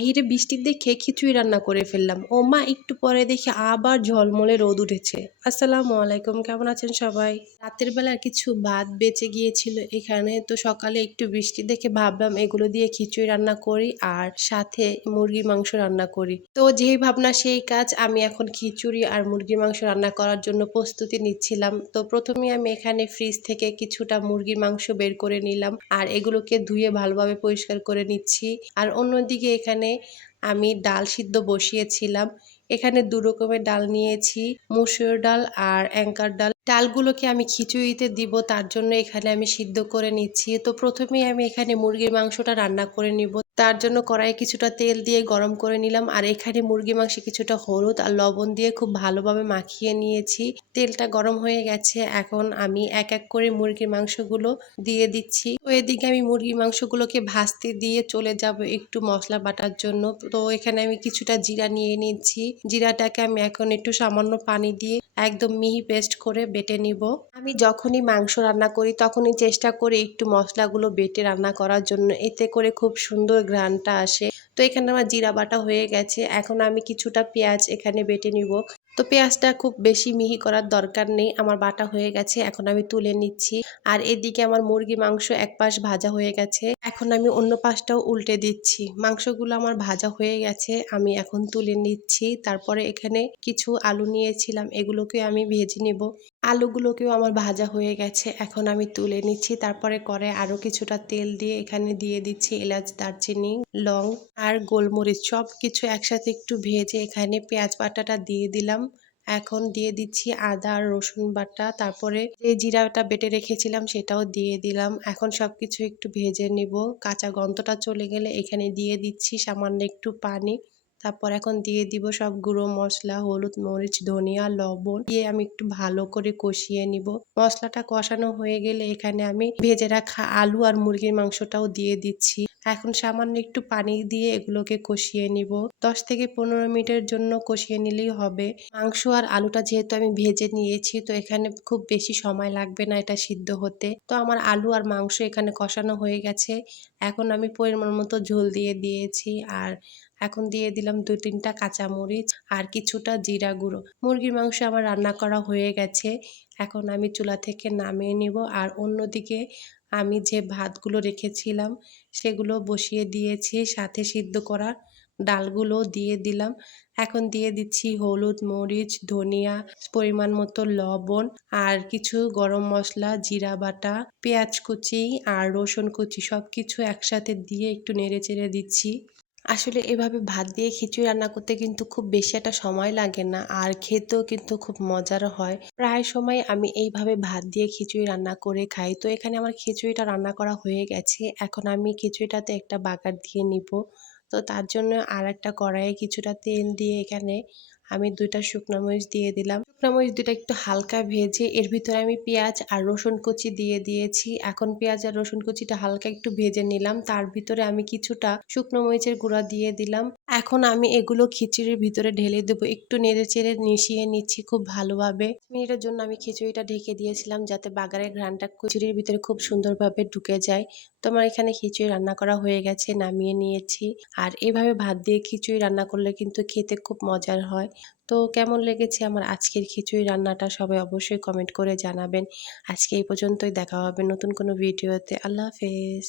বাহিরে বৃষ্টি দেখে খিচুড়ি রান্না করে ফেললাম। ও মা, একটু পরে দেখি আবার ঝলমলে রোদ উঠেছে। আসসালামু আলাইকুম, কেমন আছেন সবাই? রাতের বেলার কিছু ভাত বেঁচে গিয়েছিল। এখানে তো সকালে একটু বৃষ্টি দেখে ভাবলাম এগুলো দিয়ে খিচুড়ি রান্না করি আর সাথে মুরগির মাংস রান্না করি। তো যেই ভাবনা, সেই কাজ আমি এখন খিচুড়ি আর মুরগির মাংস রান্না করার জন্য প্রস্তুতি নিচ্ছিলাম। তো প্রথমে আমি এখানে ফ্রিজ থেকে কিছুটা মুরগির মাংস বের করে নিলাম আর এগুলোকে ধুয়ে ভালোভাবে পরিষ্কার করে নিচ্ছি। আর অন্যদিকে এখানে আমি ডাল সিদ্ধ বসিয়েছিলাম। এখানে দু রকমের ডাল নিয়েছি মুসুর ডাল আর অ্যাঙ্কার ডাল। ডালগুলোকে আমি খিচুড়িতে দিব, তার জন্য এখানে আমি সিদ্ধ করে নিচ্ছি। তো প্রথমেই আমি এখানে মুরগির মাংসটা রান্না করে নিব। তার জন্য কড়াই কিছুটা তেল দিয়ে গরম করে নিলাম। আর এখানে মুরগি মাংসে কিছুটা হলুদ আর লবণ দিয়ে খুব ভালোভাবে মাখিয়ে নিয়েছি। তেলটা গরম হয়ে গেছে। এখন আমি এক এক করে মুরগির মাংসগুলো দিয়ে দিচ্ছি। তো এদিকে আমি মুরগির মাংসগুলোকে ভাজতে দিয়ে চলে যাব একটু মশলা বাটার জন্য। তো এখানে আমি কিছুটা জিরা নিয়ে নিচ্ছি। জিরাটাকে আমি এখন একটু সামান্য পানি দিয়ে একদম মিহি পেস্ট করে বেটে নিব। আমি যখনই মাংস রান্না করি, তখনই চেষ্টা করি একটু মশলাগুলো বেটে রান্না করার জন্য। এতে করে খুব সুন্দর ঘ্রাণটা আসে। তো এখানে আমার জিরা বাটা হয়ে গেছে। এখন আমি কিছুটা পেঁয়াজ এখানে বেটে নিব। তো পেঁয়াজটা খুব বেশি মিহি করার দরকার নেই, আমার বাটা হয়ে গেছে, এখন আমি তুলে নিচ্ছি। আর এদিকে আমার মুরগি মাংস এক পাশ ভাজা হয়ে গেছে, এখন আমি অন্য পাশটাও উল্টে দিচ্ছি। মাংসগুলো আমার ভাজা হয়ে গেছে, আমি এখন তুলে নিচ্ছি, তারপরে এখানে কিছু আলু নিয়েছিলাম, এগুলোকে আমি ভেজে নেব। আলুগুলোকেও আমার ভাজা হয়ে গেছে, এখন আমি তুলে নিচ্ছি, তারপরে করে আরও কিছুটা তেল দিয়ে এখানে দিয়ে দিচ্ছি এলাচ, দারচিনি, লং আর গোলমরিচ সব কিছু একসাথে একটু ভেজে এখানে পেঁয়াজ বাটাটা দিয়ে দিলাম। এখন দিয়ে দিচ্ছি আদা আর রসুন বাটা। তারপরে যে জিরাটা বেটে রেখেছিলাম সেটাও দিয়ে দিলাম। এখন সব কিছু একটু ভেজে নিব। কাঁচা গন্ধটা চলে গেলে এখানে দিয়ে দিচ্ছি সামান্য একটু পানি। তারপর এখন দিয়ে দিব সব গুঁড়ো মশলা, হলুদ মরিচ, ধনিয়া, লবণ দিয়ে আমি একটু ভালো করে কষিয়ে নিব। মশলাটা কষানো হয়ে গেলে এখানে আমি ভেজে রাখা আলু আর মুরগির মাংসটাও দিয়ে দিচ্ছি। এখন সামান্য একটু পানি দিয়ে এগুলোকে কষিয়ে নিব। দশ থেকে পনেরো মিনিটের জন্য কষিয়ে নিলেই হবে। মাংস আর আলুটা যেহেতু আমি ভেজে নিয়েছি, তো এখানে খুব বেশি সময় লাগবে না এটা সিদ্ধ হতে। তো আমার আলু আর মাংস এখানে কষানো হয়ে গেছে। এখন আমি পরিমাণ মতো ঝোল দিয়ে দিয়েছি আর এখন দিয়ে দিলাম দু তিনটা কাঁচামরিচ আর কিছুটা জিরা গুঁড়ো। মুরগির মাংস আমার রান্না করা হয়ে গেছে। এখন আমি চুলা থেকে নামিয়ে নিব আর অন্যদিকে আমি যে ভাতগুলো রেখেছিলাম, সেগুলো বসিয়ে দিয়েছি, সাথে সিদ্ধ করা ডালগুলো দিয়ে দিলাম। এখন দিয়ে দিচ্ছি হলুদ মরিচ, ধনিয়া, পরিমাণ মতো লবণ আর কিছু গরম মশলা, জিরা বাটা, পেঁয়াজ কুচি আর রসুন কুচি সব কিছু একসাথে দিয়ে একটু নেড়ে চেড়ে দিচ্ছি। আসলে এভাবে ভাত দিয়ে খিচুড়ি রান্না করতে কিন্তু খুব বেশি একটা সময় লাগে না, আর খেতেও কিন্তু খুব মজার হয়। প্রায় সময় আমি এইভাবে ভাত দিয়ে খিচুড়ি রান্না করে খাই। তো এখানে আমার খিচুড়িটা রান্না করা হয়ে গেছে। এখন আমি খিচুড়িটাতে একটা বাগার দিয়ে নিব। তো তার জন্য আর একটা কড়াইয়ে কিছুটা তেল দিয়ে এখানে আমি দুইটা শুকনো মরিচ দিয়ে দিলাম। মরিচ দুইটা একটু হালকা ভেজে, এর ভিতরে আমি পেঁয়াজ আর রসুন কুচি দিয়ে দিয়েছি। এখন পেঁয়াজ আর রসুন কুচিটা হালকা একটু ভেজে নিলাম। তার ভিতরে আমি কিছুটা শুকনো মরিচের গুঁড়া দিয়ে দিলাম। এখন আমি এগুলো খিচুড়ির ভিতরে ঢেলে দেবো। একটু নেড়ে চেড়ে মিশিয়ে নিচ্ছি খুব ভালোভাবে। মিনিটের জন্য আমি খিচুড়িটা ঢেকে দিয়েছিলাম যাতে বাগারের ঘ্রানটা খিচুড়ির ভিতরে খুব সুন্দরভাবে ঢুকে যায়। তোমার এখানে খিচুড়ি রান্না করা হয়ে গেছে, নামিয়ে নিয়েছি। আর এভাবে ভাত দিয়ে খিচুড়ি রান্না করলে কিন্তু খেতে খুব মজার হয়। তো কেমন লেগেছে আমার আজকের খিচুড়ি রান্নাটা? সবাই অবশ্যই কমেন্ট করে জানাবেন। আজকে এই পর্যন্তই, দেখা হবে নতুন কোনো ভিডিওতে আল্লাহ হাফেজ।